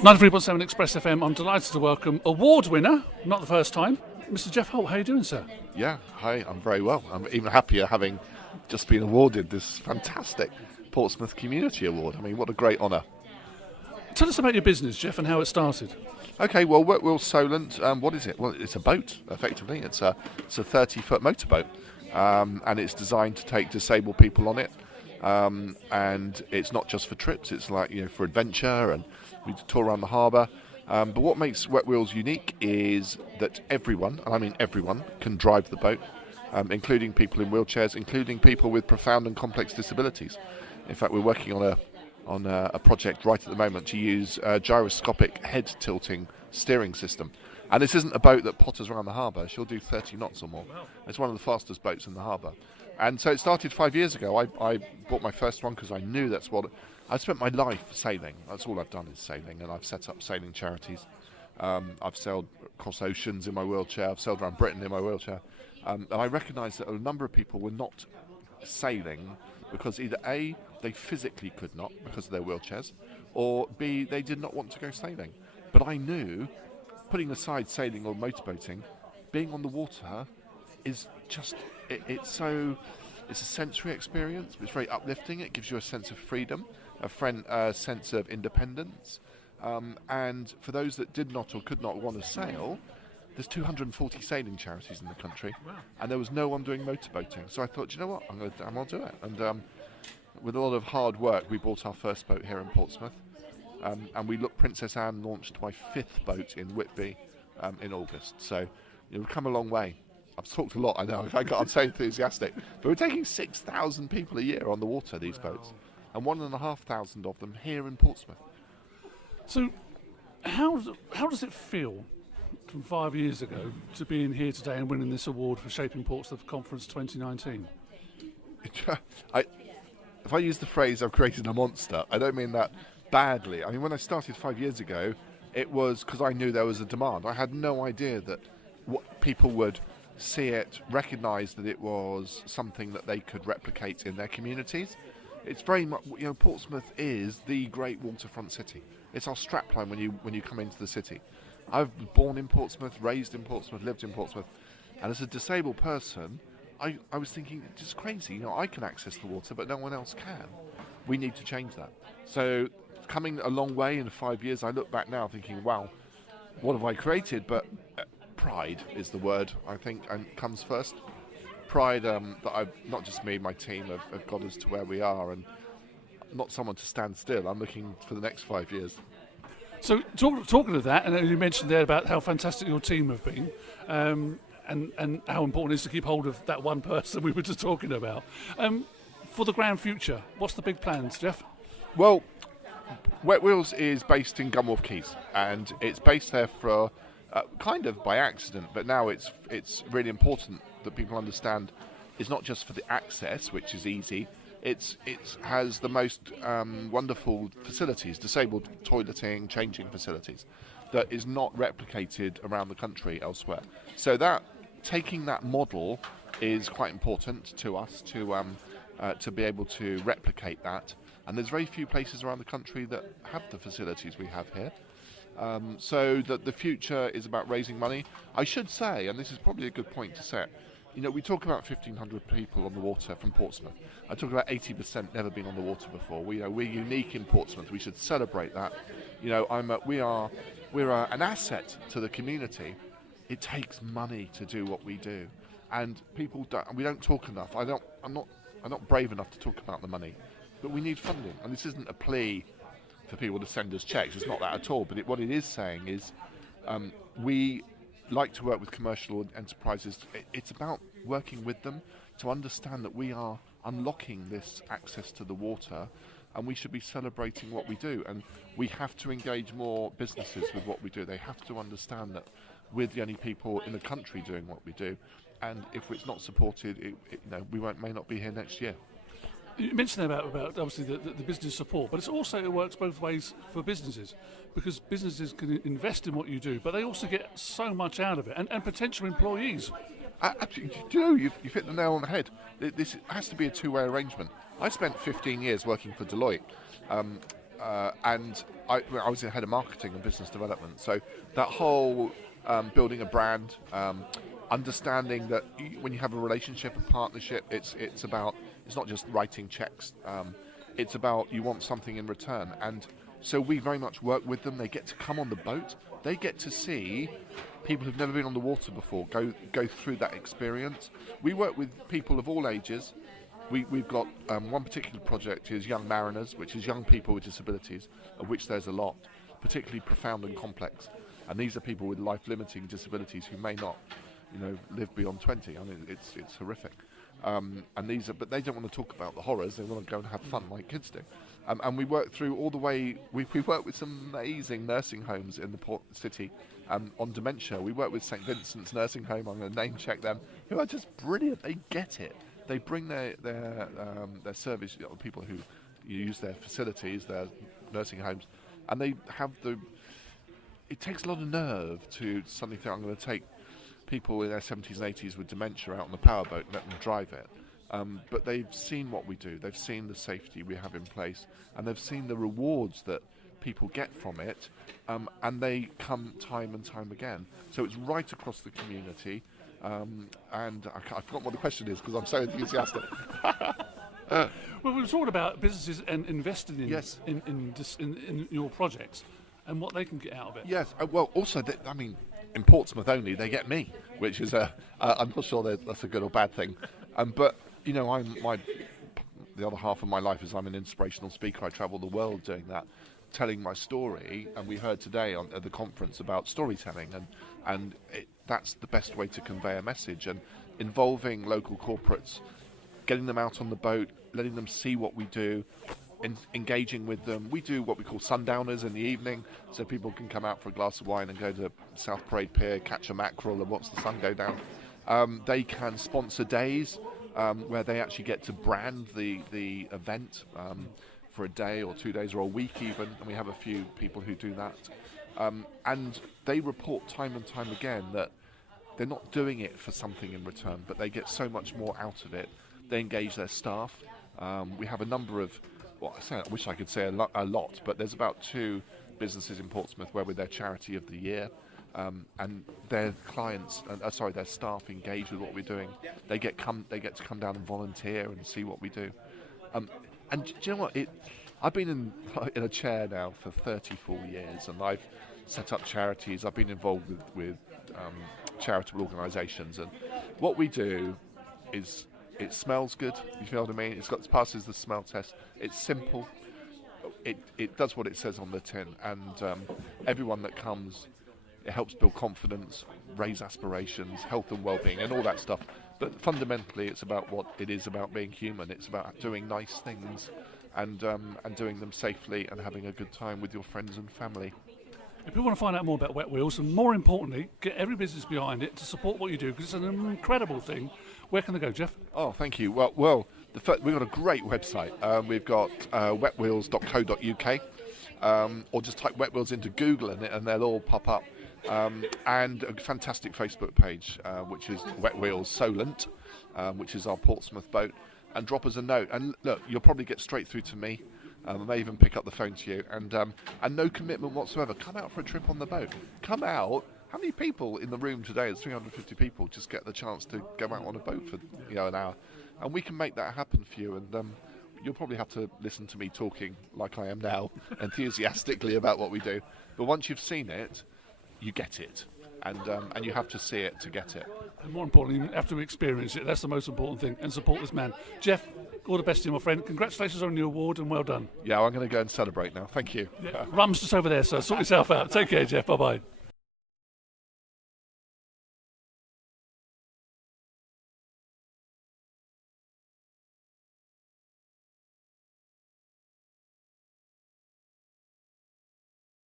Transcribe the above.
93.7 Express FM. I'm delighted to welcome award winner, not the first time, Mr. Geoff Holt. How are you doing, sir? Yeah, hi, I'm very well. I'm even happier having just been awarded this fantastic Portsmouth Community Award. I mean, what a great honour. Tell us about your business, Geoff, and how it started. Okay, well, WetWheels Solent, what is it? Well, it's a boat, effectively. It's a 30-foot motorboat, and it's designed to take disabled people on it. And it's not just for trips, it's like, for adventure, and we tour around the harbour. But what makes WetWheels unique is that everyone, and I mean everyone, can drive the boat, including people in wheelchairs, including people with profound and complex disabilities. In fact, we're working on a project right at the moment to use a gyroscopic head tilting steering system. And this isn't a boat that potters around the harbour. She'll do 30 knots or more. It's one of the fastest boats in the harbour. And so it started 5 years ago. I bought my first one because I knew that's what... I've spent my life sailing. That's all I've done is sailing. And I've set up sailing charities. I've sailed across oceans in my wheelchair. I've sailed around Britain in my wheelchair. And I recognised that a number of people were not sailing because either A, they physically could not because of their wheelchairs, or B, they did not want to go sailing. But I knew, putting aside sailing or motorboating, being on the water is just, it's a sensory experience. It's very uplifting. It gives you a sense of freedom, a sense of independence. And for those that did not or could not want to sail, there's 240 sailing charities in the country, and there was no one doing motorboating. So I thought, you know what, I'm going to do it. And with a lot of hard work, we bought our first boat here in Portsmouth, and Princess Anne launched my 5th boat in Whitby in August. So we've come a long way. I've talked a lot, I know. I'm so enthusiastic. But we're taking 6,000 people a year on the water, these boats, and 1,500 of them here in Portsmouth. So how does it feel from 5 years ago to being here today and winning this award for Shaping Portsmouth Conference 2019? If I use the phrase I've created a monster, I don't mean that badly. I mean, when I started 5 years ago, it was because I knew there was a demand. I had no idea that what people would see it, recognise that it was something that they could replicate in their communities. It's very much, Portsmouth is the great waterfront city. It's our strapline when you come into the city. I was born in Portsmouth, raised in Portsmouth, lived in Portsmouth, and as a disabled person, I was thinking, it's just crazy. I can access the water, but no one else can. We need to change that. So, coming a long way in 5 years, I look back now thinking, wow, what have I created? But pride is the word, I think, and comes first. Pride that I've, not just me, my team have got us to where we are, and not someone to stand still. I'm looking for the next 5 years. So, talking of that, and you mentioned there about how fantastic your team have been, and how important it is to keep hold of that one person we were just talking about. For the grand future, what's the big plans, Geoff? Well, WetWheels is based in Gunwharf Quays, and it's based there for kind of by accident, but now it's really important that people understand it's not just for the access, which is easy. It has the most wonderful facilities, disabled toileting, changing facilities, that is not replicated around the country elsewhere. So that taking that model is quite important to us to be able to replicate that. And there's very few places around the country that have the facilities we have here. So that the future is about raising money. I should say, and this is probably a good point to set, we talk about 1,500 people on the water from Portsmouth. I talk about 80% never been on the water before. We're unique in Portsmouth. We should celebrate that. We're an asset to the community. It takes money to do what we do, and we don't talk enough. I'm not brave enough to talk about the money, but we need funding. And this isn't a plea for people to send us checks. It's not that at all. But what it is saying is, we like to work with commercial enterprises. It's about working with them to understand that we are unlocking this access to the water, and we should be celebrating what we do. And we have to engage more businesses with what we do. They have to understand that we're the only people in the country doing what we do, and if it's not supported, we may not be here next year. You mentioned about obviously the business support, but it works both ways for businesses, because businesses can invest in what you do, but they also get so much out of it, and potential employees. You've hit the nail on the head. This has to be a two-way arrangement. I spent 15 years working for Deloitte, and I was the head of marketing and business development. So that whole building a brand, understanding that when you have a relationship, a partnership, it's not just writing checks. It's about you want something in return. And so we very much work with them. They get to come on the boat. They get to see people who've never been on the water before go through that experience. We work with people of all ages. We've got one particular project is Young Mariners, which is young people with disabilities, of which there's a lot, particularly profound and complex. And these are people with life-limiting disabilities who may not, live beyond 20. I mean, it's horrific. And but they don't want to talk about the horrors. They want to go and have fun like kids do. And we work through all the way. We work with some amazing nursing homes in the port city on dementia. We work with St Vincent's nursing home. I'm going to name check them, who are just brilliant. They get it. They bring their service, people who use their facilities, their nursing homes, and they have it takes a lot of nerve to suddenly think, I'm going to take people in their 70s and 80s with dementia out on the powerboat and let them drive it. But they've seen what we do. They've seen the safety we have in place, and they've seen the rewards that people get from it, and they come time and time again. So it's right across the community. And I forgot what the question is because I'm so enthusiastic. Well, we were talking about businesses and investing in, Yes. in your projects and what they can get out of it. Yes. Well, also, in Portsmouth only, they get me, which is I'm not sure that's a good or bad thing. But the other half of my life is I'm an inspirational speaker. I travel the world doing that, telling my story. And we heard today at the conference about storytelling, and that's the best way to convey a message. And involving local corporates, getting them out on the boat, letting them see what we do, engaging with them. We do what we call sundowners in the evening, so people can come out for a glass of wine and go to South Parade Pier, catch a mackerel and watch the sun go down. They can sponsor days where they actually get to brand the event for a day or 2 days or a week even, and we have a few people who do that. And they report time and time again that they're not doing it for something in return, but they get so much more out of it. They engage their staff. We have a number of, I wish I could say a lot, but there's about 2 businesses in Portsmouth where we're their charity of the year, and their clients, their staff engage with what we're doing. They get to come down and volunteer and see what we do. And do you know what? I've been in a chair now for 34 years, and I've set up charities. I've been involved with charitable organisations, and what we do is it smells good. You feel what I mean? It passes the smell test. It's simple. It does what it says on the tin, and everyone that comes, it helps build confidence, raise aspirations, health and well-being, and all that stuff. But fundamentally, it's about what it is about being human. It's about doing nice things and doing them safely and having a good time with your friends and family. If people want to find out more about WetWheels, and more importantly, get every business behind it to support what you do, because it's an incredible thing, where can they go, Geoff? Oh, thank you. Well, we've got a great website. We've got wetwheels.co.uk, or just type WetWheels into Google and they'll all pop up. And a fantastic Facebook page, which is WetWheels Solent, which is our Portsmouth boat. And drop us a note. And look, you'll probably get straight through to me. I may even pick up the phone to you. And no commitment whatsoever. Come out for a trip on the boat. Come out. How many people in the room today? There's 350 people. Just get the chance to go out on a boat for an hour, and we can make that happen for you. And you'll probably have to listen to me talking like I am now, enthusiastically about what we do. But once you've seen it, you get it, and you have to see it to get it. And more importantly, you have to experience it. That's the most important thing, and support this man. Geoff, all the best to you, my friend. Congratulations on your award, and well done. Yeah, I'm going to go and celebrate now. Thank you. Yeah, rum's just over there, so sort yourself out. Take care, Geoff. Bye-bye.